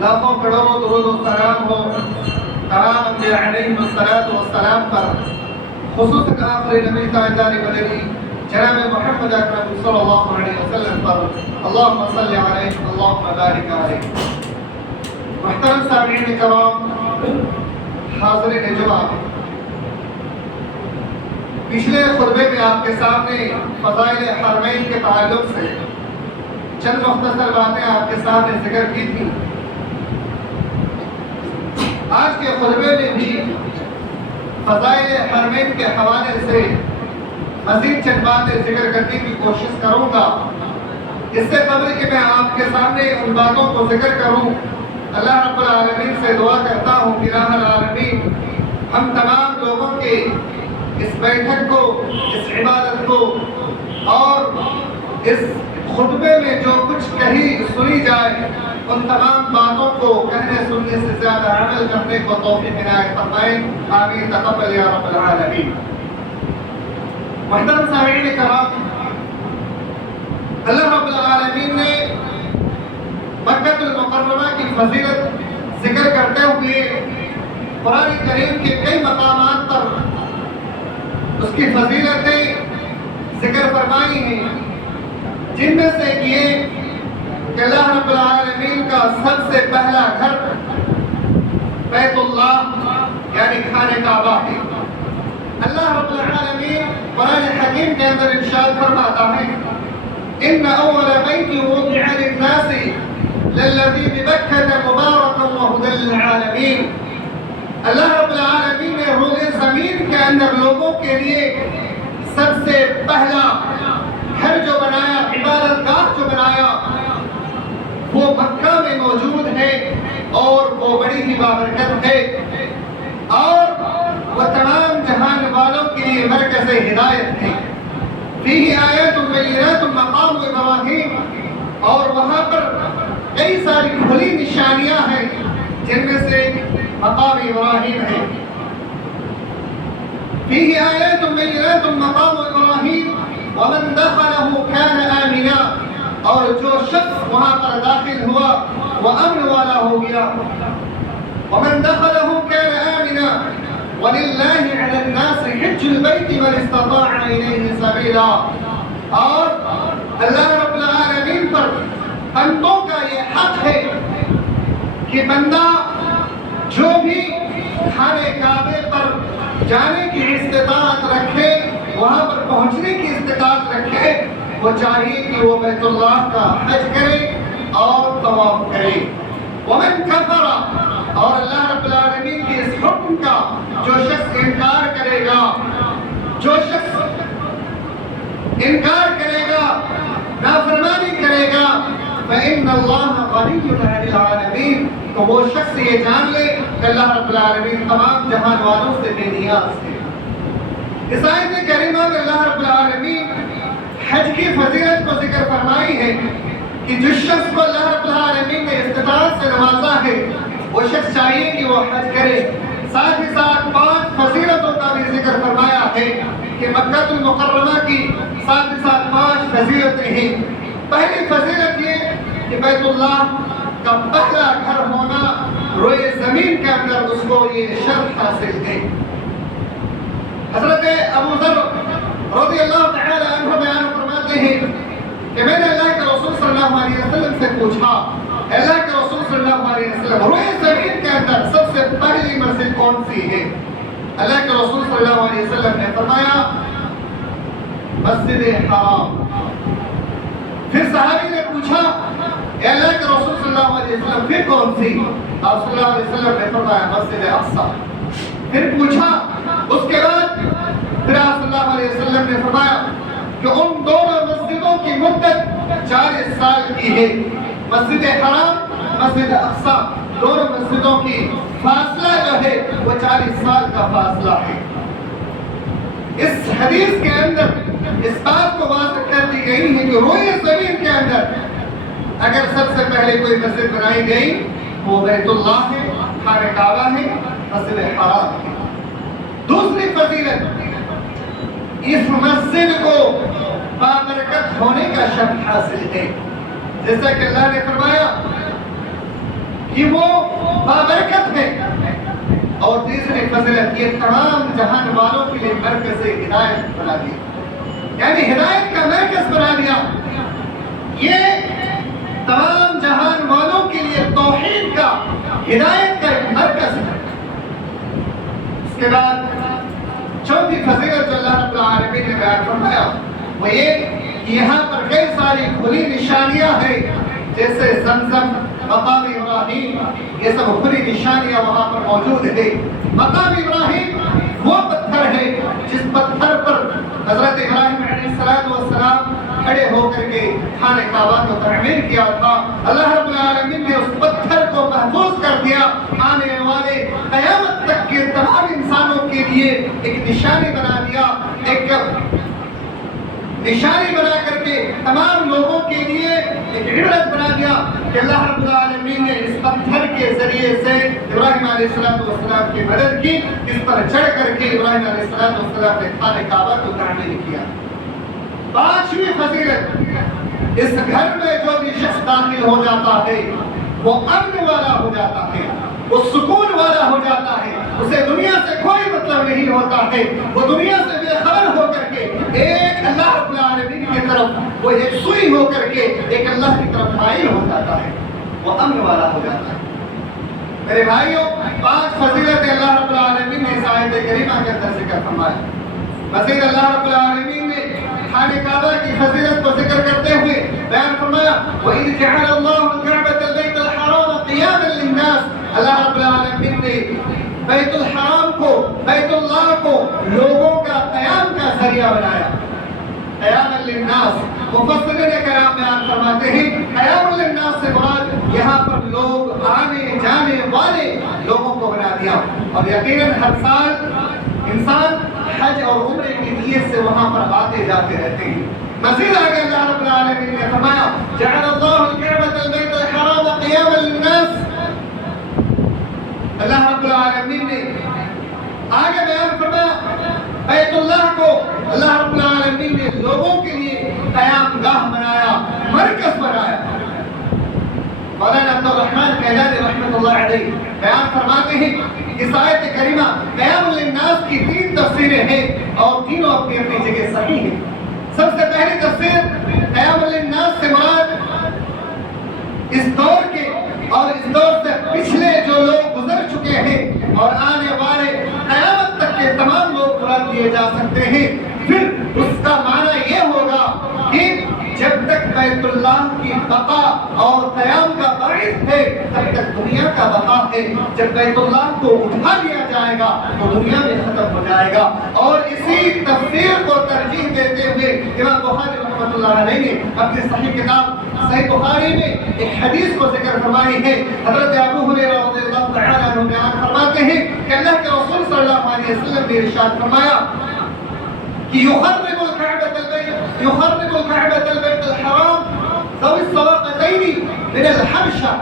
لاکھوں کروڑوں درود و سلام ہو تمام انبیاء علیہم الصلوۃ والسلام پر، خصوصاً آخری نبی تاجدار مدنی جناب محمد اکرم صلی اللہ علیہ وسلم پر، اللہم صلی علیہ اللہم بارک علیہ۔ محترم سامعین کرام، حاضرین جمعہ، پچھلے خطبے میں آپ کے سامنے فضائل حرمین کے تعلق سے چند مختصر باتیں آپ کے سامنے ذکر کی تھی۔ آج کے خطبے میں بھی فضائل حرمین کے حوالے سے مزید چند باتیں ذکر کرنے کی کوشش کروں گا۔ اس سے قبل کہ میں آپ کے سامنے ان باتوں کو ذکر کروں، اللہ رب العالمین سے دعا کرتا ہوں کہ الہ العالمین ہم تمام لوگوں کے اس بیٹھک کو، اس عبادت کو اور اس خطبے میں جو کچھ کہی سنی جائے ان تمام باتوں کو کہنے سننے سے زیادہ عمل کرنے کو توفیق عنایت فرمائیں، آمین تقبل یا رب العالمین۔ محترم سامعین کرام، اللہ رب العالمین نے مکہ المکرمہ کی فضیلت ذکر کرتے ہوئے قرآن کریم کے کئی مقامات پر اس کی فضیلتیں ذکر فرمائی ہیں، جن میں سے یہ کہ اللہ رب العالمین کا سب سے پہلا گھر بیت اللہ یعنی خانہ کعبہ ہے۔ اللہ رب العالمین قرآن حکیم کے اندر ارشاد فرماتا ہے ان اول بیت وضع للناس للذی ببکۃ مبارکا وہدی للعالمین۔ اللہ رب العالمین نے روئے زمین کے اندر لوگوں کے لیے سب سے پہلا گھر جو بنایا، عبادت گاہ جو بنایا، وہ مکہ میں موجود ہے اور وہ بڑی ہی بابرکت ہے اور وہ تمام جہان والوں کے لیے مرکز ہدایت ہے۔ فیہ آیات بینات مقام ابراہیم، اور وہاں پر کئی ساری کھلی نشانیاں ہیں جن میں سے مقام ابراہیم ہے۔ فیہ آیات بینات مقام ابراہیم ومن دخلہ کان آمنا، اور جو شخص وہاں پر داخل ہوا وہ امن والا ہو گیا۔ ومن دخلہ کان آمنا وللہ علی الناس حج البیت من استطاع الیہ سبیلا، اور اللہ رب العالمین پر بندوں کا یہ حق ہے کہ بندہ جو بھی خانہ کعبے پر جانے کی استطاعت رکھے، وہاں پر پہنچنے کی استطاعت رکھے، وہ چاہیے کہ وہ بیت اللہ کا حج کرے اور طواف کرے۔ ومن کفر، اور اللہ رب العالمین کے اس حکم کا جو شخص انکار کرے گا، جو شخص انکار کرے گا، نافرمانی کرے گا، فإن اللہ غنی عن العالمین، تو وہ شخص یہ جان لے کہ اللہ رب العالمین تمام جہان والوں سے بے نیاز ہے۔ اس آیت کریمہ میں اللہ رب العالمین حج کی فضیلت کو ذکر فرمائی ہے کہ جس شخص کو اللہ رب العالمین نے استطاعت سے نوازا ہے وہ شخص چاہیے کہ وہ حج کرے۔ ساتھ ہی ساتھ 5 فضیلتوں کا بھی ذکر فرمایا ہے کہ مکہ المکرمہ کی ساتھ ہی ساتھ 5 فضیلتیں ہیں۔ پہلی فضیلت یہ کہ بیت اللہ کا پہلا گھر ہونا، روئے زمین کے اندر اس کو یہ شرف حاصل ہے۔ حضرت ابو ذر رضی اللہ تعالی عنہ بیان فرماتے ہیں کہ میں نے اللہ کے رسول صلی اللہ علیہ وسلم سے پوچھا، اللہ کے رسول صلی اللہ علیہ وسلم، روئے زمین کے اندر سب سے پہلی مسجد کون سی ہے؟ اللہ کے رسول صلی اللہ علیہ وسلم نے فرمایا مسجد حرام۔ پھر صحابی نے پوچھا اے اللہ کے رسول صلی اللہ علیہ وسلم پھر کون سی؟ آپ صلی اللہ علیہ وسلم نے فرمایا مسجد اقصی۔ پھر پوچھا اس کے بعد پھر آپ صلی اللہ علیہ وسلم نے فرمایا کہ ان دونوں مسجدوں کی مدت 40 سال کی ہے۔ مسجد حرام، مسجد اقصی، دونوں مسجدوں کی فاصلہ جو ہے وہ 40 سال کا فاصلہ ہے۔ اس حدیث کے اندر اس بات کو واضح کر دی گئی ہے کہ روئے زمین کے اندر اگر سب سے پہلے کوئی مسجد بنائی گئی وہ بیت اللہ ہے، خانہ کعبہ ہے، مسجد حرام ہے۔ دوسری فضیلت، اس مسجد کو بابرکت ہونے کا شرف حاصل ہے، جیسا کہ اللہ نے فرمایا یہ وہ بابرکت ہے. اور تیسری فضیلت یہ تمام جہان والوں کے لیے مرکز ہدایت بنا دیا، یعنی ہدایت کا مرکز بنا دیا. یہ تمام جہان والوں کے لیے توحید کا، ہدایت کا ایک مرکز ہے. اس کے بعد چوتھی فضیلت جو اللہ رب العالمین نے بیان فرمایا وہ یہ کہ یہاں پر کئی ساری کھلی نشانیاں ہیں، جیسے زمزم، مقام ابراہیم، یہ سب کھلی نشانیاں وہاں پر موجود ہیں. مقام ابراہیم وہ پتھر ہے جس پتھر پر حضرت ابراہیم علیہ السلام کھڑے ہو کر کے خانہ کعبہ کو تعمیر کیا تھا. اللہ رب العالمین نے اس پتھر کو محفوظ کر دیا، آنے والے قیامت تک کے تمام انسانوں کے لیے ایک نشانی بنا دیا، ایک نشانی بنا کر کے تمام لوگوں کے لیے ایک عبرت بنا دیا کہ اللہ رب العالمین نے اس پتھر کے ذریعے سے ابراہیم علیہ السلام کی مدد کی. اس پر چڑھ کر کے ابراہیم علیہ السلام نے خانہ کعبہ کو تعمیر کیا. پانچویں فضیلت، اس گھر میں جو بھی شخص داخل ہو جاتا ہے وہ امن والا ہو جاتا ہے، وہ سکون والا ہو جاتا ہے، اسے دنیا سے کوئی مطلب نہیں ہوتا ہے. وہ دنیا سے بے خبر ہو کر کے ایک اللہ رب العالمین کی طرف، وہ ایک سوئی ہو کر کے ایک اللہ کی طرف مائل ہو جاتا ہے، وہ امن والا ہو جاتا ہے. میرے بھائیوں، پانچ فضیلتیں اللہ رب العالمین نے اس آیت کریمہ کے اندر ذکر فرمایا. مزید اللہ رب العالمین نے خانہ کعبہ کی فضیلت کو ذکر کرتے ہوئے بیان فرمایا وَإِذْ جَعَلَ اللَّهُ الْكَعْبَةَ الْبَيْتَ الْحَرَامَ قِيَامًا لِلنَّاسِ. اللہ رب العالمین نے بیت الحرام کو، بیت اللہ کو لوگوں کا قیام کا ذریعہ بنایا. قیام للناس، مفسرین کرام بیان فرماتے ہیں قیام للناس سے مراد یہاں پر لوگ آنے جانے والے لوگوں کو بنا دیا. اور یقیناً ہر سال انسان حج اور عمرے کی نیت سے وہاں پر آتے جاتے رہتے ہیں. مزید آگے اللہ رب العالمین نے فرمایا جعل اللہ الکعبۃ البیت الحرام قیاما للناس. اللہ رب العالمین نے آگے بیان فرمایا بیت اللہ کو اللہ رب العالمین نے لوگوں کے لیے قیام گاہ بنایا، مرکز بنایا. مولانا عبد الرحمن کیلانی رحمۃ اللہ علیہ بیان فرماتے ہیں اس آیت کریمہ قیام للناس کی تین تفسیریں ہیں اور تینوں اپنی اپنی جگہ صحیح ہیں. سب سے پہلی تفسیر قیام للناس سے مراد اس دور کے اور اس دور سے پچھلے جو لوگ گزر چکے ہیں اور آنے والے قیامت تک کے تمام لوگ مراد دیے جا سکتے ہیں. پھر اس کا معنی یہ ہوگا کہ جب تک بیت اللہ کی بقا اور قیام کا باعث ہے تب تک دنیا کا بقا ہے. جب بیت اللہ کو اٹھا لیا جائے گا تو دنیا میں ختم ہو جائے گا. اور اسی تفسیر کو ترجیح دیتے ہوئے امام بخاری رحمۃ اللہ علیہ نے اپنی صحیح کتاب صحیح بخاری میں ایک حدیث کو ذکر فرمائی ہے. حضرت ابو ہریرہ رضی اللہ تعالی عنہ بیان فرماتے ہیں کہ اللہ کے رسول صلی اللہ علیہ وسلم نے ارشاد فرمایا کہ يخرب الكعبة البيت الحرام ذوي السواقتين من الحبشة.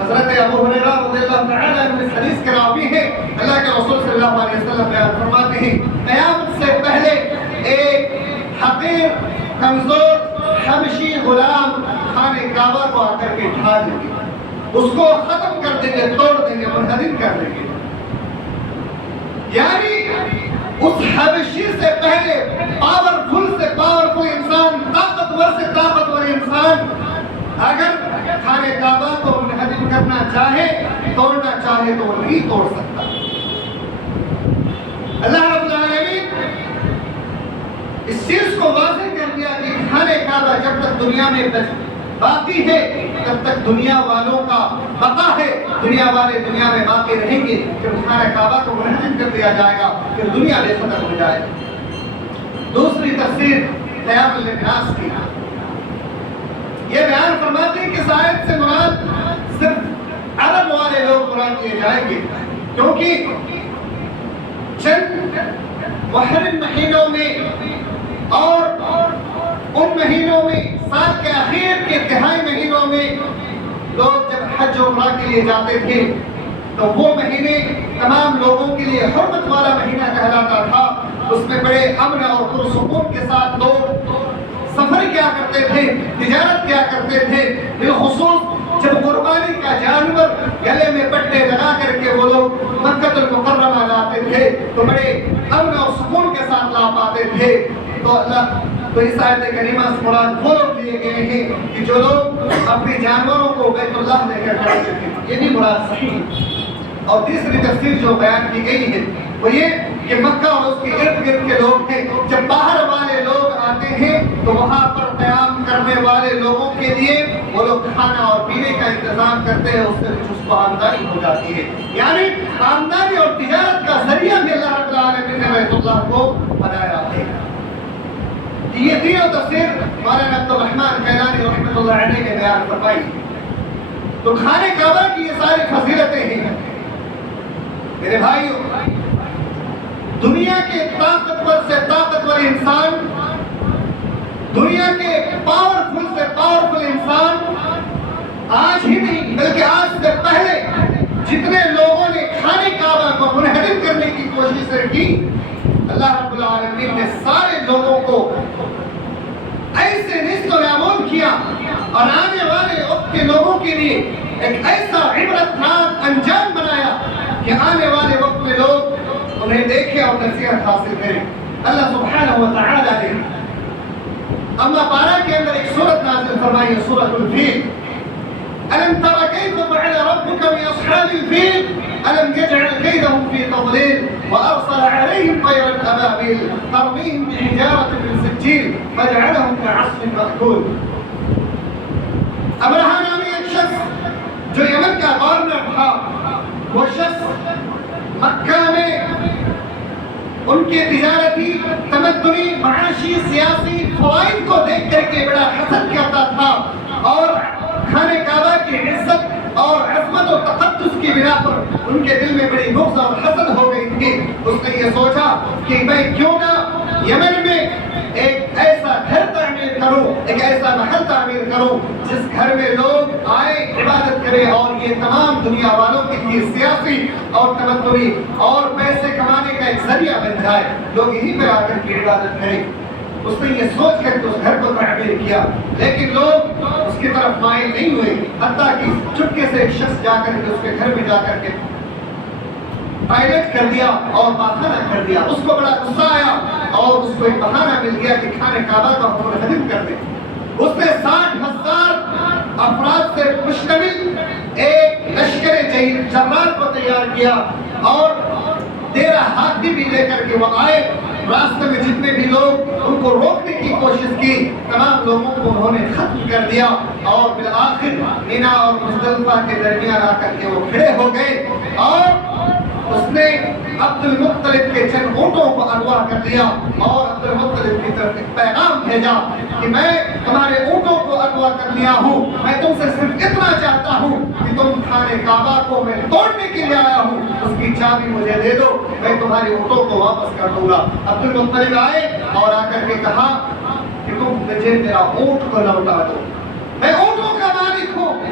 حضرت ابو ہریرہ رضی اللہ تعالی عنہ اس حدیث کے راوی ہیں. اللہ کے رسول صلی اللہ علیہ وسلم بیان فرماتے ہیں قیامت سے پہلے ایک حقیر کمزور حبشی غلام خانہ کعبہ کو آ کر کے ڈھا دیں گے، اس کو ختم کر دیں گے، توڑ دیں گے، منہدم کر دیں گے. یعنی اس حبشی سے پہلے پاورفل سے پاورفل انسان، طاقتور سے طاقتور انسان اگر خانہ کعبہ کو منہدم کرنا چاہے، توڑنا چاہے تو وہ نہیں توڑ سکتا. اللہ رب العالمین اس چیز کو واضح کر دیا کہ خانہ کعبہ جب تک دنیا میں باقی ہے تب تک دنیا والوں کا بقا ہے، دنیا والے دنیا میں باقی رہیں گے. جب خانہ کعبہ کو منہدم کر دیا جائے گا پھر دنیا میں ختم ہو جائے گا. دوسری تفسیر قیام للناس کی یہ بیان فرماتے ہیں کہ اس آیت سے مراد صرف عرب والے لوگ مراد کیے جائیں گے، کیونکہ چند محرم مہینوں میں اور ان مہینوں میں سال کے آخر کے تہائی مہینوں میں لوگ جب حج و عمرہ کے لیے جاتے تھے تو وہ مہینے تمام لوگوں کے لیے حرمت والا مہینہ کہلاتا تھا. اس میں بڑے امن اور پرسکون کے ساتھ لوگ سفر کیا کرتے تھے، تجارت کیا کرتے تھے. بالخصوص جب قربانی کا گلے میں پٹے لگا کر کے وہ لوگ مکہ المکرمہ لاتے تھے تو بڑے امن اور سکون کے ساتھ لا پاتے تھے. تو اس آیت کریمہ سے مراد وہ لوگ لیے گئے ہیں کہ جو لوگ اپنے جانوروں کو بیت اللہ لے کر جاتے تھے. یہ بھی مراد صحیح. اور تیسری تفسیر جو بیان کی گئی ہے وہ یہ کہ مکہ اور اس کے ارد گرد کے لوگ ہیں. جب باہر والے لوگ آتے ہیں تو وہاں پر قیام کرنے والے لوگوں کے لیے وہ لوگ کھانا اور پینے کا انتظام کرتے ہیں. اس سے اس کو آمدنی ہو جاتی ہے. یعنی آمدنی اور تجارت کا ذریعہ بھی اللہ رب العالمین نے بیت اللہ کو بنایا ہے. یہ تینوں تفسیر مولانا عبد الرحمن کیلانی رحمۃ اللہ علیہ نے بیان فرمائی. تو خانہ کعبہ کی یہ ساری فضیلتیں ہیں. میرے بھائیو، دنیا کے طاقتور سے طاقتور انسان، دنیا کے پاورفل سے پاورفل انسان آج ہی نہیں بلکہ آج سے پہلے جتنے لوگوں نے خانہ کعبہ کو منہدم کرنے کی کوشش کی، اللہ رب العالمین نے سارے لوگوں کو ایسے نیست و نابود کیا اور آنے والے وقت کے لوگوں کے لیے ایک ایسا عبرتناک انجام بنایا کہ آنے والے وقت میں لوگ انہیں دیکھیں اور نصیحت حاصل کریں. اللہ سبحانہ و تعالیٰ نے اما پارہ کے اندر ایک سورت نازل فرمائی ہے، سورۃ الفیل. ألم تر كيف فعل ربك بأصحاب الفيل ألم يجعل كيدهم في تضليل وأرسل عليهم طيرا أبابيل ترميهم بحجارة من سجيل فجعلهم كعصف مأكول. ابرہا نامی ایک شخص جو یمن کا گورنر تھا، وہ شخص مکہ میں ان کے تجارتی، تمدنی، معاشی، سیاسی فوائد کو دیکھ کر کے بڑا حسد کرتا تھا اور خانہ کعبہ کی عزت اور عظمت و تقدس کی بنا پر ان کے دل میں بڑی بغض اور حسد ہو گئی تھی. اس نے یہ سوچا کہ میں کیوں نہ یمن میں ایک ایسا گھر تعمیر کروں، ایک ایسا محل تعمیر کروں جس گھر میں لوگ آئے، عبادت کرے اور یہ تمام دنیا والوں کے لیے سیاسی اور تمدنی اور پیسے کمانے کا ایک ذریعہ بن جائے، لوگ یہیں پہ آ کر کے عبادت کریں. اس نے یہ سوچ کر کے اس گھر کو تعمیر کیا، لیکن لوگ اس کی طرف مائل نہیں ہوئے. حتیٰ کہ چپکے سے ایک شخص جا کر کے اس کے گھر میں جا کر کے ٹوائلٹ کر دیا اور پاخانہ کر دیا. اس کو بڑا غصہ آیا اور اس کو ایک بہانہ مل گیا کہ خانہ کعبہ کا منہدم کر دیں. اس نے 60,000 افراد سے مشتمل ایک لشکر جرار کو تیار کیا اور 13 ہاتھی بھی لے کر کے وہ آئے. راستے میں جتنے بھی لوگ ان کو روکنے کی کوشش کی، تمام لوگوں کو انہوں نے ختم کر دیا اور بالآخر مینا اور مزدلفہ کے درمیان آ کر کے وہ کھڑے ہو گئے اور اس نے عبد المطلب کے چند اونٹوں کو اغوا کر دیا اور عبد المطلب کی طرف ایک پیغام بھیجا کہ میں تمہارے اونٹوں کو اغوا کر لیا ہوں، میں تم سے صرف اتنا چاہتا ہوں کہ تم خانہ کعبہ کو میں توڑنے کے لیے آیا ہوں، اس کی چابی مجھے دے دو، میں تمہارے اونٹوں کو واپس کر دوں گا. عبد المطلب آئے اور آ کر کے کہا کہ تم مجھے میرا اونٹ کو لوٹا دو، میں اونٹوں کا مالک ہوں،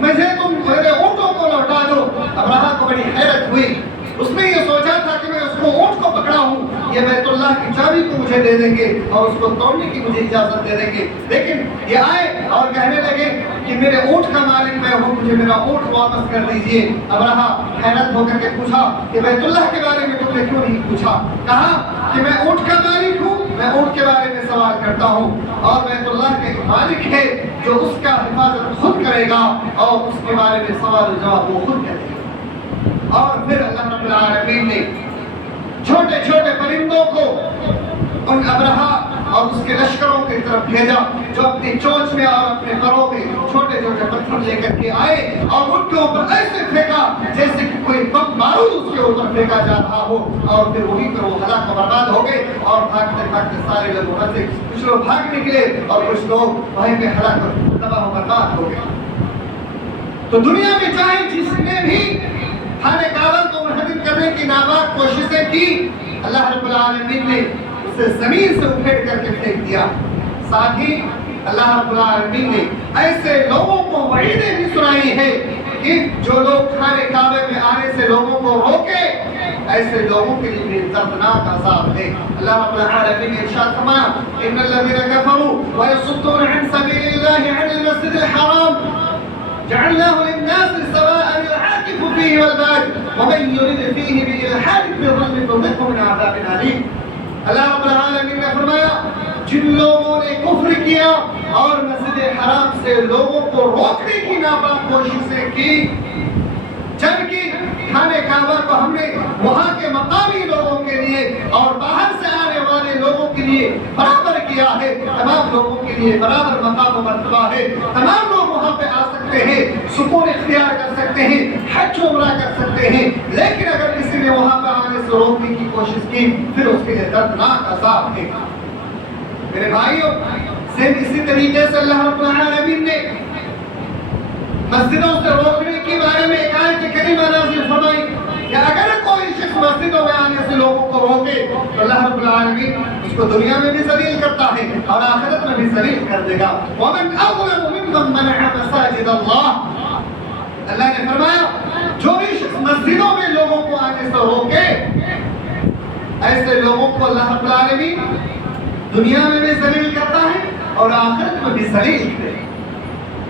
مجھے تم میرے اونٹوں کو لوٹا دو. ابرہا کو بڑی حیرت ہوئی. اس نے یہ سوچا تھا کہ میں اس کو اونٹ کو پکڑا ہوں، یہ بیت اللہ کی چابی کو مجھے دے دیں گے اور اس کو توڑنے کی مجھے اجازت دے دیں گے. لیکن یہ آئے اور کہنے لگے کہ میرے اونٹ کا مالک میں ہوں، مجھے میرا اونٹ واپس کر دیجئے. ابرہا حیرت ہو کر کے پوچھا کہ بیت اللہ کے بارے میں تم نے کیوں نہیں پوچھا؟ کہا کہ میں اونٹ کا مالک ہوں، میں اونٹ کے بارے میں سوال کرتا ہوں اور بیت اللہ کے مالک ہے جو اس کا حفاظت خود کرے گا اور اس کے بارے میں سوال و جواب وہ خود کرے گا. اور پھر اللہ رب العالمین نے چھوٹے چھوٹے پرندوں کو ان ابرہا اور اس کے لشکروں کی طرف بھیجا جو اپنی چونچ میں اور اپنے پروں میں چھوٹے چھوٹے پتھر لے کر کے آئے اور ان کے اوپر ایسے پھینکا جیسے کہ کوئی بم بارود اس کے اوپر پھینکا جا رہا ہو اور پھر وہیں پر وہ ہلاک و برباد ہو گئے. اور بھاگتے بھاگتے سارے لوگ وہاں سے کچھ لوگ بھاگ نکلے اور کچھ لوگ وہیں پہ ہلاک و تباہ و برباد ہو گئے. تو دنیا میں چاہے جس نے بھی خانہ کعبہ کو منہدم کرنے کی ناپاک کوششیں کی، اللہ رب العالمین نے اسے زمین سے اکھیڑ کر کے پھینک دیا. ساتھ ہی اللہ رب العالمین نے ایسے لوگوں کو وعیدیں بھی سنائی ہے کہ جو لوگ خانہ کعبے میں آنے سے لوگوں کو روکے، ایسے لوگوں کے لیے بھی دردناک عذاب ہے. اللہ رب العالمین نے ارشاد فرمایا ان الذين كفروا ويصدون عن سبيل الله عن المسجد الحرام جعلناه للناس سواء ومن يرد فيه بإلحاد بظلم نذقه من عذاب أليم. اللہ رب العالمین نے فرمایا جن لوگوں نے کفر کیا اور مسجد حرام سے لوگوں کو روکنے کی ناپاک کوششیں کی، جبکہ خانہ کعبہ کو ہم نے وہاں کے مقامی لوگوں کے لیے اور باہر سے آنے والے لوگوں کے لیے برابر کیا ہے، تمام لوگوں کے لیے برابر مقام و مرتبہ ہے، تمام لوگ وہاں پہ آ سکتے ہیں، سکون اختیار کر سکتے ہیں، حج عمرہ کر سکتے ہیں، لیکن اگر کسی نے وہاں پہ آنے سے روکنے کی کوشش کی پھر اس کے لیے دردناک عذاب ہے. میرے بھائیوں، اسی طریقے سے اللہ رب العالمین نے مسجدوں سے روکنے کے بارے میں ایک آیت کریمہ نازل فرمائی کہ اگر کوئی شخص مسجدوں میں آنے سے لوگوں کو روکے تو اللہ رب العالمین اس کو دنیا میں بھی ذلیل کرتا ہے اور آخرت میں بھی ذلیل کر دے گا. وَمَنْ أَظْلَمُ مِمَّنْ مَنَعَ مَسَاجِدَ اللَّهِ. اللہ نے فرمایا جو بھی شخص مسجدوں میں لوگوں کو آنے سے روکے ایسے لوگوں کو اللہ رب العالمین دنیا میں بھی ذلیل کرتا ہے اور آخرت میں بھی ذلیل کرے.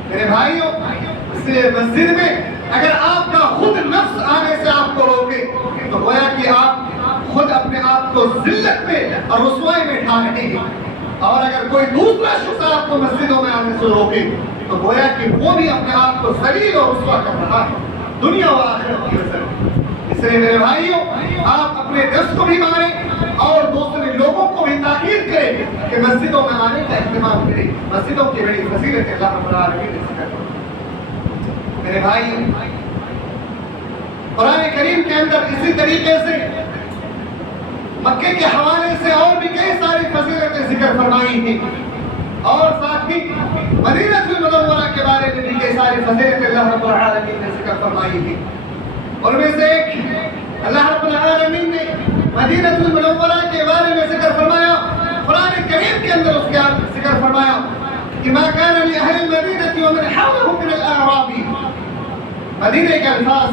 میرے بھائیوں، اس لیے مسجد میں اگر آپ کا خود نفس آنے سے آپ کو روکے تو گویا کہ آپ خود اپنے آپ کو ذلت میں اور رسوائی میں ڈھا رہے ہیں، اور اگر کوئی دوسرا شخص آپ کو مسجدوں میں آنے سے روکے تو گویا کہ وہ بھی اپنے آپ کو ذلیل اور رسوا کر رہا ہے دنیا و آخرت کی وجہ سے. اس لیے میرے بھائیوں، آپ اپنے نفس کو بھی ماریں اور دوسرے لوگوں کو بھی تاکید کریں کہ مسجدوں میں آنے کا اہتمام کریں. مسجدوں کی بڑی فضیلت اللہ رب العالمین نے ذکر کی. میرے بھائی، قرآن کریم کے اندر اسی طریقے سے مکے کے حوالے سے اور بھی کئی ساری فضیلتیں ذکر فرمائی ہیں، اور ساتھ ہی مدینہ المنورہ کے بارے میں بھی کئی ساری فضیلتیں اللہ رب العالمین نے ذکر فرمائی ہیں. اور میں سے ایک اللہ رب العالمین نے مدینہ المنورہ کے بارے میں ذکر فرمایا. قرآن کریم کے اندر اس کا ذکر فرمایا کہ ما كان لأهل المدينة ومن حولهم من الأعراب. مدینہ کے الفاظ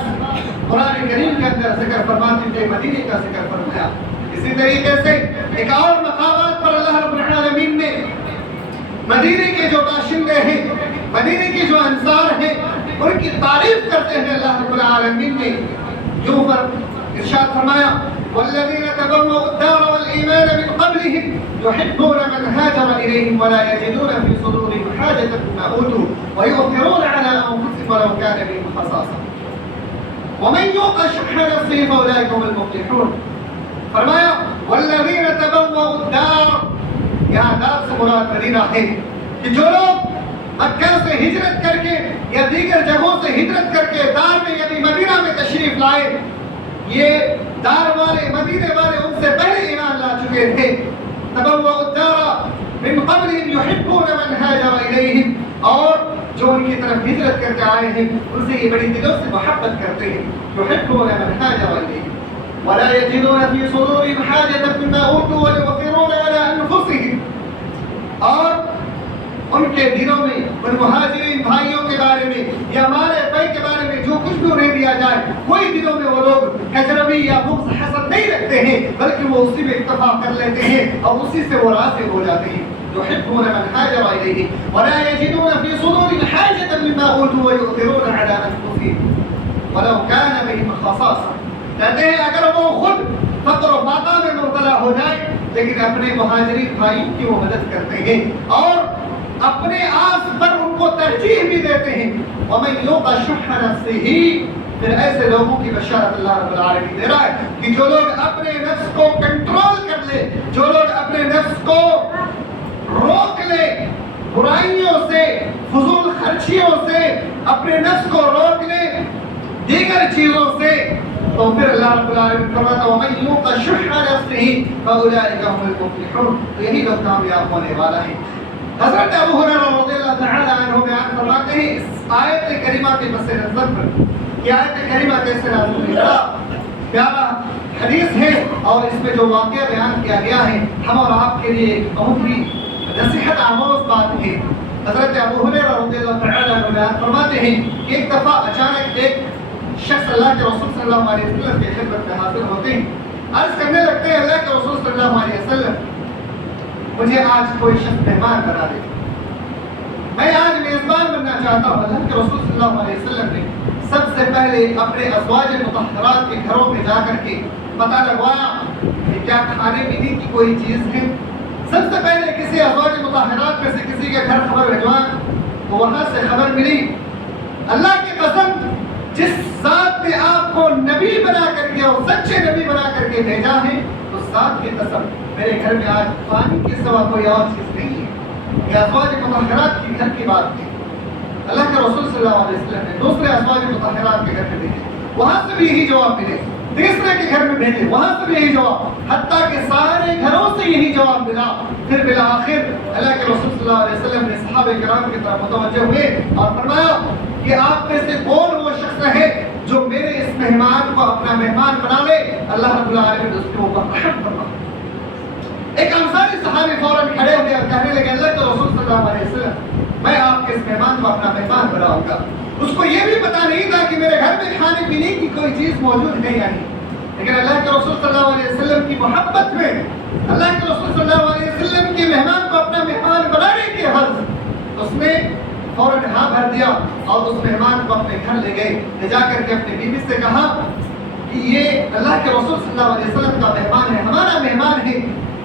قرآن کریم کے اندر ذکر فرماتے تھے، مدینہ کا ذکر فرمایا. اسی طریقے سے ایک اور مقامات پر اللہ رب العالمین نے مدینہ کے جو باشندے ہیں، مدینہ کے جو انصار ہیں، ان کی تعریف کرتے ہیں. اللہ رب العالمین نے یوں پر ارشاد فرمایا والذین تبوؤا الدار والایمان من قبلهم يحبون من هاجر اليهم ولا يجدون في صدورهم حاجة مما اوتوا ويؤثرون على انفسهم ولو كان بهم خصاصة ومن يوق شح نفسه فاولئك هم المفلحون. فرمایا والذین تبوؤا الدار، یہاں دار سے مراد مدینہ ہے کہ جو لوگ مکہ سے ہجرت کر کے یا دیگر جگہوں سے ہجرت کر کے دار میں یعنی مدینہ میں تشریف لائے، یہ دار والے مدینے والے ان سے پہلے ایمان لا چکے تھے. تبوؤا الدار من قبلهم يحبون من هاجر اليهم، اور جو ان کی طرف ہجرت کر کے آئے ہیں ان سے یہ بڑی دلوں سے محبت کرتے ہیں. يحبون من هاجر اليهم ولا يجدون في صدورهم حاجة مما اوتوا ويؤثرون على انفسهم، اور ان کے دلوں میں ان مہاجرین بھائیوں کے بارے میں یا مال پے کے بارے میں جو کچھ بھی انہیں دیا جائے، کوئی دلوں میں وہ لوگ کجربی یا بغض حسد نہیں رکھتے ہیں، بلکہ وہ اسی میں اکتفا کر لیتے ہیں اور اسی سے وہ راضی ہو جاتے ہیں. يحبون من هاجر إليه ولا يجدون في صدورهم حاجة مما أوتوا ويؤثرون على أنفسهم ولو كان بهم خصاصة. کہتے ہیں اگر وہ خود فقر و فاقہ میں مبتلا ہو جائے لیکن اپنے مہاجرین بھائیوں کی وہ مدد کرتے ہیں اور اپنے آس پر ان کو ترجیح بھی دیتے ہیں. وَمَنْ يُوقَ شُحَّ نَفْسِهِ، پھر ایسے لوگوں کی بشارت اللہ رب العالمین دے رہا ہے کہ جو لوگ اپنے نفس کو کنٹرول کر لے، جو لوگ اپنے نفس کو روک لے برائیوں سے، فضول خرچیوں سے، اپنے نفس کو روک لے دیگر چیزوں سے، تو پھر اللہ رب العالمین فرماتا ہے وَمَنْ يُوقَ شُحَّ نَفْسِهِ فَأُولَٰئِكَ هُمُ الْمُفْلِحُونَ. تو یہی لوگ کامیاب ہونے والا ہے. حضرت ابو ہریرہ رضی اللہ تعالی عنہ بیان فرماتے ہیں اس آیت کریمہ کے پس نظر پر کہ آیت کریمہ کیسے نازل ہوئی. بڑا پیارا حدیث ہے اور اس میں جو واقعہ بیان کیا گیا ہے ہم اور آپ کے لیے ایک بہت ہی نصیحت آموز بات ہے. حضرت ابو ہریرہ رضی اللہ تعالی عنہ بیان فرماتے ہیں کہ ایک دفعہ اچانک ایک شخص اللہ کے رسول صلی اللہ علیہ وسلم کی خدمت میں حاضر ہوتے ہیں، عرض کرنے لگتے ہیں اللہ کے رسول صلی اللہ علیہ وسلم مجھے آج کوئی شخص مہمان بنا دے، میں آج میزبان بننا چاہتا ہوں. اللہ کے رسول صلی اللہ علیہ وسلم نے سب سے پہلے اپنے ازواج مطہرات کے گھروں میں جا کر کے پتہ لگوایا کہ کیا کھانے پینے کی کوئی چیز ہے. سب سے پہلے کسی ازواج مطہرات میں سے کسی کے گھر خبر بھجوایا تو وہاں سے خبر ملی. اللہ کی قسم جس ذات نے آپ کو نبی بنا کر کے اور سچے نبی بنا کر کے بھیجا ہے اس ذات کی قسم میرے گھر میں آج پانی کے سوا کوئی اور چیز نہیں ہے. یہ ازواج مطہرات کے گھر کی بات ہے. اللہ کے رسول صلی اللہ علیہ وسلم نے دوسرے ازواج مطہرات کے گھر میں بھیجے, وہاں سے بھی یہی جواب ملے. تیسرے کے گھر میں بھیجے, وہاں سے بھی یہی جواب, حتیٰ کہ سارے گھروں سے یہی جواب ملا. پھر بالآخر اللہ کے رسول صلی اللہ علیہ وسلم نے صحابہ کرام کی طرف متوجہ ہوئے اور فرمایا کہ آپ میں سے کون وہ شخص ہے جو میرے اس مہمان کو اپنا مہمان بنا لے, اللہ رب العالمین اس کے اوپر رحم فرما. ایک انصاری صحابی فوراً کھڑے ہوئے اور کہنے لگے اللہ کے رسول صلی اللہ علیہ وسلم میں آپ کے اس مہمان کو اپنا مہمان بناؤں گا. اس کو یہ بھی پتا نہیں تھا کہ میرے گھر میں کھانے پینے کی کوئی چیز موجود ہے یا نہیں, لیکن اللہ کے رسول صلی اللہ علیہ وسلم کی محبت میں اللہ کے رسول صلی اللہ علیہ وسلم کے مہمان کو اپنا مہمان بنانے کے حد اس نے فوراً ہاں بھر دیا اور اس مہمان کو اپنے گھر لے گئے. لے جا کر کے اپنی بیوی سے کہا کہ یہ اللہ کے رسول صلی اللہ علیہ وسلم کا مہمان ہے, ہمارا مہمان ہے,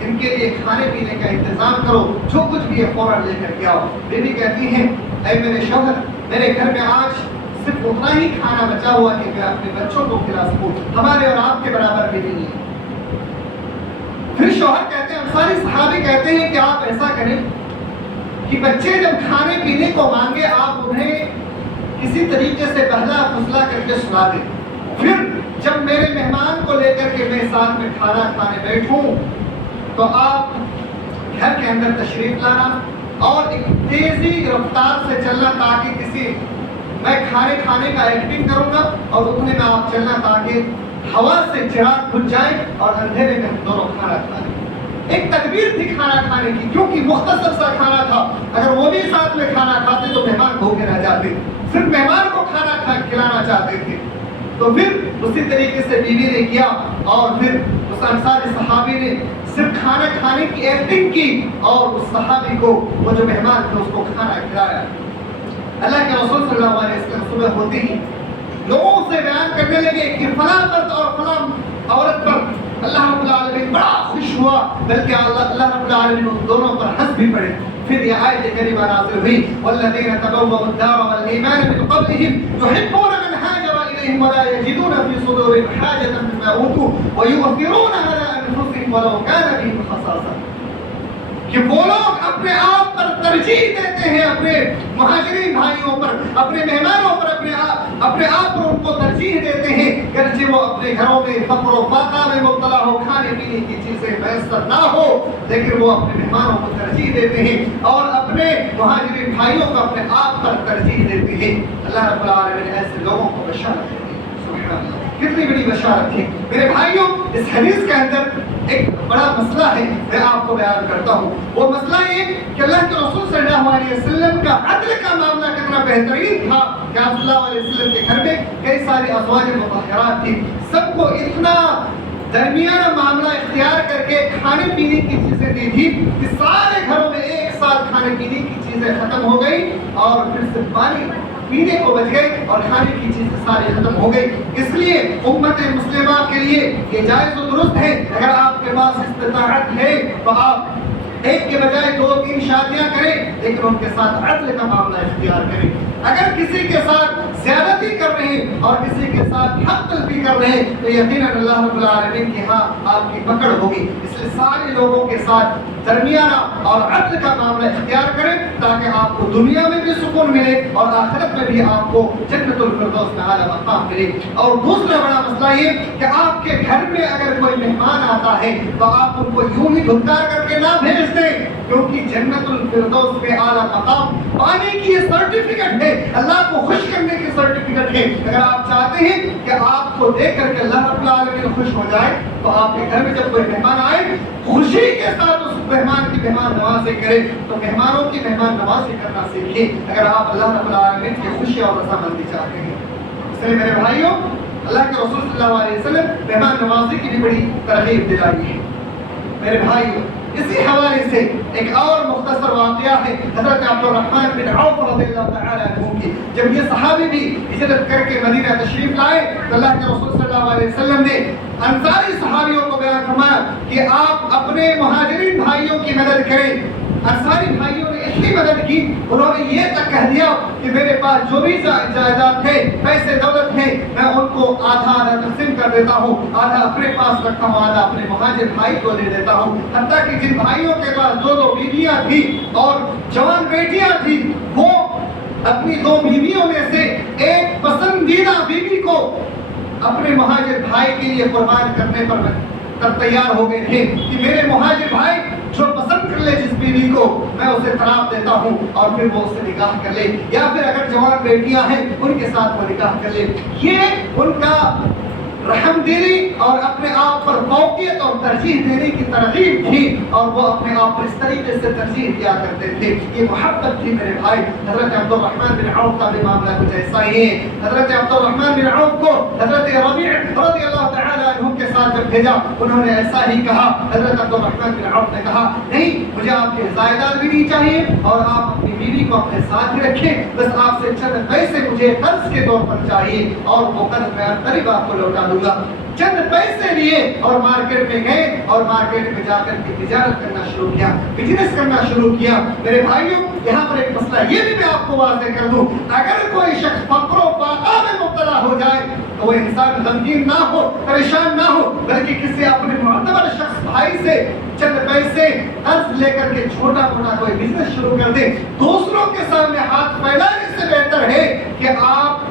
ان کے لیے کھانے پینے کا انتظام کرو, جو کچھ بھی ہے فوراً لے کر کے آؤ. بیوی کہتی ہے اے میرے شوہر میرے گھر میں آج صرف اتنا ہی کھانا بچا ہوا کہ میں اپنے بچوں کو کھلا سکوں, ہمارے اور آپ کے برابر بھی نہیں ہے. پھر شوہر کہتے ہیں, انصاری صحابی کہتے ہیں کہ آپ ایسا کریں کہ بچے جب کھانے پینے کو مانگے آپ انہیں کسی طریقے سے بہلا پھسلا کر کے سنا دیں, پھر جب میرے مہمان کو لے کر کے میں ساتھ میں کھانا کھانے بیٹھوں تو آپ گھر کے اندر تشریف لانا اور ایک تیزی رفتار سے چلنا تاکہ کسی میں کھانے کا ایکٹنگ کروں گا اور اتنے میں آپ چلنا تاکہ ہوا سے چراغ بجھ جائے اور اندھیرے میں ہم دونوں کھانا کھائیں. ایک تدبیر تھی کھانا کھانے کی, کیونکہ مختصر سا کھانا تھا, اگر وہ بھی ساتھ میں کھانا کھاتے تو مہمان بھوکے رہ جاتے, صرف مہمان کو کھانا کھلانا چاہتے تھے. تو پھر اسی طریقے سے بیوی نے کیا اور پھر اس انصاری صحابی نے صرف کھانا کھانے کی ایکٹنگ کی اور اس صحابی کو وہ جو مہمان تھے اس کو کھانا کھلایا. اللہ کے رسول صلی اللہ علیہ وسلم صبح ہوتے ہی لوگوں سے بیان کرنے لگے کہ فلاں مرد اور فلاں عورت پر اللہ رب العالمین بڑا خوش ہوا, بلکہ اللہ رب العالمین ان دونوں پر ہنس بھی پڑے. پھر یہ آیت کریمہ نازل ہوئی والذین تبوؤا الدار والایمان من قبلہم یحبون من ہاجر الیہم ولا یجدون فی صدورہم حاجۃ مما اوتوا ویؤثرون علی انفسہم ولو کان بہم خصاصۃ. کہ وہ لوگ اپنے آپ پر ترجیح دیتے ہیں, اپنے مہاجرین بھائیوں پر, اپنے مہمانوں پر اپنے آپ پر ان کو ترجیح دیتے ہیں, گرچہ وہ اپنے گھروں میں فقر و فاقہ میں مبتلا ہو, کھانے پینے کی چیزیں میسر نہ ہو, لیکن وہ اپنے مہمانوں کو ترجیح دیتے ہیں اور اپنے مہاجرین بھائیوں کو اپنے آپ پر ترجیح دیتے ہیں. اللہ رب العالمین ایسے لوگوں کو بشارت دیتے ہیں. سبحان اللہ, کتنی بڑی بشارت ہے میرے بھائیوں. اس حدیث کے اندر ایک بڑا مسئلہ ہے, میں آپ کو بیان کرتا ہوں. وہ مسئلہ یہ کہ اللہ کے رسول صلی اللہ علیہ وسلم کا عدل کا معاملہ کتنا بہترین تھا کہ آپ صلی اللہ علیہ وسلم کے گھر میں کئی ساری ازواج مطہرات تھی, سب کو اتنا درمیانہ معاملہ اختیار کر کے کھانے پینے کی چیزیں دی تھی کہ سارے گھروں میں ایک ساتھ کھانے پینے کی چیزیں ختم ہو گئی اور پھر صرف پانی پینے کو بچ گئے اور کھانے کی چیزیں ساری ختم ہو گئی. اس لیے امت مسلمہ کے لیے یہ جائز و درست ہے, اگر آپ کے پاس استطاعت ہے تو آپ ایک کے بجائے 2-3 شادیاں کریں, لیکن ان کے ساتھ عدل کا معاملہ اختیار کریں. اگر کسی کے ساتھ زیادتی کر رہے ہیں اور کسی کے ساتھ حق تلفی کر رہے ہیں تو یقیناً اللہ رب العالمین کے ہاں آپ کی پکڑ ہوگی. اس لیے سارے لوگوں کے ساتھ درمیانہ اور عدل کا معاملہ اختیار کریں تاکہ آپ کو دنیا میں بھی سکون ملے اور آخرت میں بھی آپ کو جنت الفردوس میں اعلیٰ مقام ملے. اور دوسرا بڑا مسئلہ یہ کہ آپ کے گھر میں اگر کوئی مہمان آتا ہے تو آپ ان کو یوں ہی دھتکار کر کے نہ بھیج دیں, کیونکہ جنت الفردوس پہ اعلیٰ مقام پانے کی یہ سرٹیفکیٹ ہے, اللہ کو خوش کرنے کی سرٹیفکیٹ ہے. اگر آپ چاہتے ہیں کہ آپ کو دیکھ کر کے اللہ رب العالمین خوش ہو جائے تو آپ کے گھر میں جب کوئی مہمان آئے خوشی کے ساتھ اس مہمان کی مہمان نوازی کریں. تو مہمانوں کی مہمان نوازی کرنا سیکھیں اگر آپ اللہ رب العالمین کی خوشی اور رضامندی چاہتے ہیں. اس لیے میرے بھائیوں, اللہ کے رسول صلی اللہ علیہ وسلم مہمان نوازی کی بھی بڑی ترغیب دلائی ہے. میرے بھائیوں, اسی حوالے سے ایک اور مختصر واقعہ ہے حضرت عبد الرحمن بن عوف رضی اللہ تعالی عنہ کی. جب یہ صحابی بھی ہجرت کر کے مدینہ تشریف لائے تو اللہ کے رسول صلی اللہ علیہ وسلم نے انصاری صحابیوں کو بیان فرمایا کہ آپ اپنے مہاجرین بھائیوں کی مدد کریں. انصاری بھائیوں نے اتنی مدد کی, انہوں نے یہ تک کہہ دیا کہ میرے پاس جو بھی جائیداد ہے, پیسے دولت ہے, میں ان کو آدھا آدھا تقسیم کر دیتا ہوں, آدھا اپنے پاس رکھتا ہوں, آدھا اپنے مہاجر بھائی کو دے دیتا ہوں. حتیٰ کہ جن بھائیوں کے پاس دو دو بیویاں تھیں اور جوان بیٹیاں تھیں, وہ اپنی دو بیویوں میں سے ایک پسندیدہ بیوی کو اپنے مہاجر بھائی کے لیے قربان کرنے پر تیار ہو گئے تھے کہ میرے مہاجر بھائی جو پسند کر لے جس بیوی کو, میں اسے طلاق دیتا ہوں اور پھر وہ اس سے نکاح کر لے, یا پھر اگر جوان بیٹیاں ہیں ان کے ساتھ وہ نکاح کر لے. یہ ان کا رحم دلی اور اپنے آپ پر فوقیت اور ترجیح دینے کی ترغیب تھی, اور وہ اپنے آپ پر اس طریقے سے ترجیح دیا کرتے تھے. یہ محبت تھی میرے بھائی. حضرت عبد الرحمن بن عوف کا بھی معاملہ کچھ ایسا ہی ہے. حضرت عبد الرحمن بن عوف کو حضرت ربیع رضی اللہ تعالی عنہ کے ساتھ جب بھیجا, انہوں نے ایسا ہی کہا. حضرت عبد الرحمن بن عوف نے کہا نہیں, مجھے آپ کے جائیداد بھی نہیں چاہیے اور آپ اپنی بیوی کو اپنے ساتھ ہی رکھیں, بس آپ سے چند پیسے مجھے قرض کے طور پر چاہیے اور وہ قرض میں قریب آپ کو لوٹا دوں گا. چند پیسے لیے اور مارکیٹ میں گئے اور مارکیٹ میں جا کر کے تجارت کرنا شروع کیا, بزنس کرنا شروع کیا. میرے بھائیوں, یہاں پر ایک مسئلہ یہ بھی میں آپ کو واضح کر دوں, اگر کوئی شخص فقر و فاقہ میں مبتلا ہو جائے تو وہ انسان غمگین نہ ہو, پریشان نہ ہو, بلکہ کسی اپنے معتبر شخص بھائی سے چند پیسے قرض لے کر کے چھوٹا موٹا کوئی بزنس شروع کر دے. دوسروں کے سامنے ہاتھ پھیلانے سے بہتر ہے کہ آپ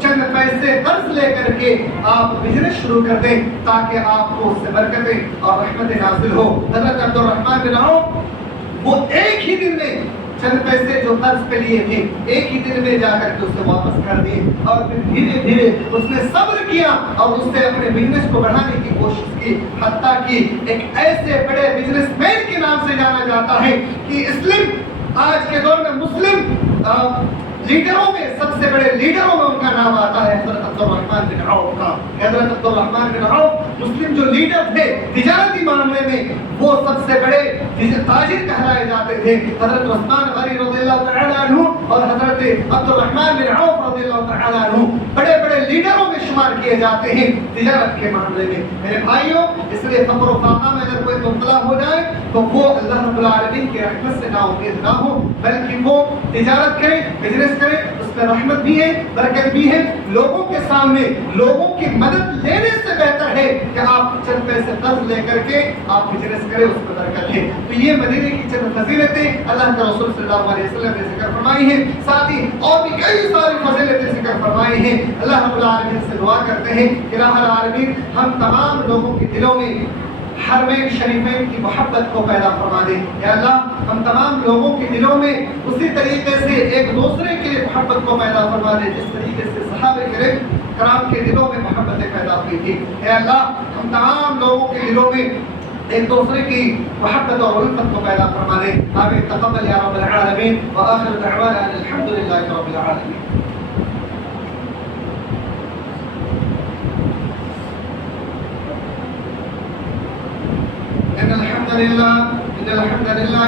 چند پیسے قرض لے کر کے آپ بزنس شروع کر دیں تاکہ آپ کو اس سے برکتیں اور رحمتیں حاصل ہو. حضرت عبد الرحمن بن عوف وہ ایک ہی دن میں چند پیسے جو قرض پہ لیے تھے ایک ہی دن میں جا کر کے اسے واپس کر دیے, اور پھر دھیرے دھیرے اس نے صبر کیا اور اس سے اپنے بزنس کو بڑھانے کی کوشش کی. حتیٰ کہ ایک ایسے بڑے بزنس مین کے نام سے جانا جاتا ہے کہ اسلام آج کے دور میں مسلم لیڈروں میں سب سے بڑے لیڈروں میں ان کا نام آتا ہے حضرت عبد الرحمن بن عوف کا. حضرت عبد الرحمن بن عوف مسلم جو لیڈر تھے تجارتی معاملے میں, وہ سب سے بڑے تاجر کہلائے جاتے تھے. حضرت عثمان غنی رضی اللہ تعالی عنہ اور حضرت عبد الرحمن بن عوف رضی اللہ تعالی عنہ بڑے بڑے لیڈروں میں شمار کیے جاتے ہیں تجارت کے معاملے میں. میرے بھائیوں, اس لیے فقر و فاقہ میں اگر کوئی مبتلا ہو جائے تو وہ اللہ رب العالمین کی رحمت سے نا امید نہ ہو, بلکہ وہ تجارت کرے, بزنس کرے, اس میں رحمت بھی ہے, برکت بھی ہے. لوگوں کے سامنے لوگوں کی مدد لینے سے بہتر ہے کہ آپ چند پیسے قرض لے کر کے آپ بزنس کریں, اس میں برکت ہے. تو یہ مدینے کی چند فضیلتیں اللہ کے رسول صلی اللہ علیہ وسلم نے ذکر فرمائی ہیں, ساتھ ہی اور بھی کئی ساری فضیلتیں ذکر فرمائی ہیں. اللہ رب العالمین سے دعا کرتے ہیں کہ الہ العالمین ہم تمام لوگوں کے دلوں میں حرمین شریفین کی محبت کو پیدا فرما دے. یا اللہ ہم تمام لوگوں کے دلوں میں اسی طریقے سے ایک دوسرے کے لیے محبت کو پیدا فرما دے جس طریقے سے صحابہ کرام کے دلوں میں محبتیں پیدا ہوئی تھی. اے اللہ ہم تمام لوگوں کے دلوں میں ایک دوسرے کی محبت اور الفت کو پیدا فرما دے. آمین. تقبل یا رب العالمین وآخر دعوانا ان الحمد للہ رب العالمین. ان الحمد لله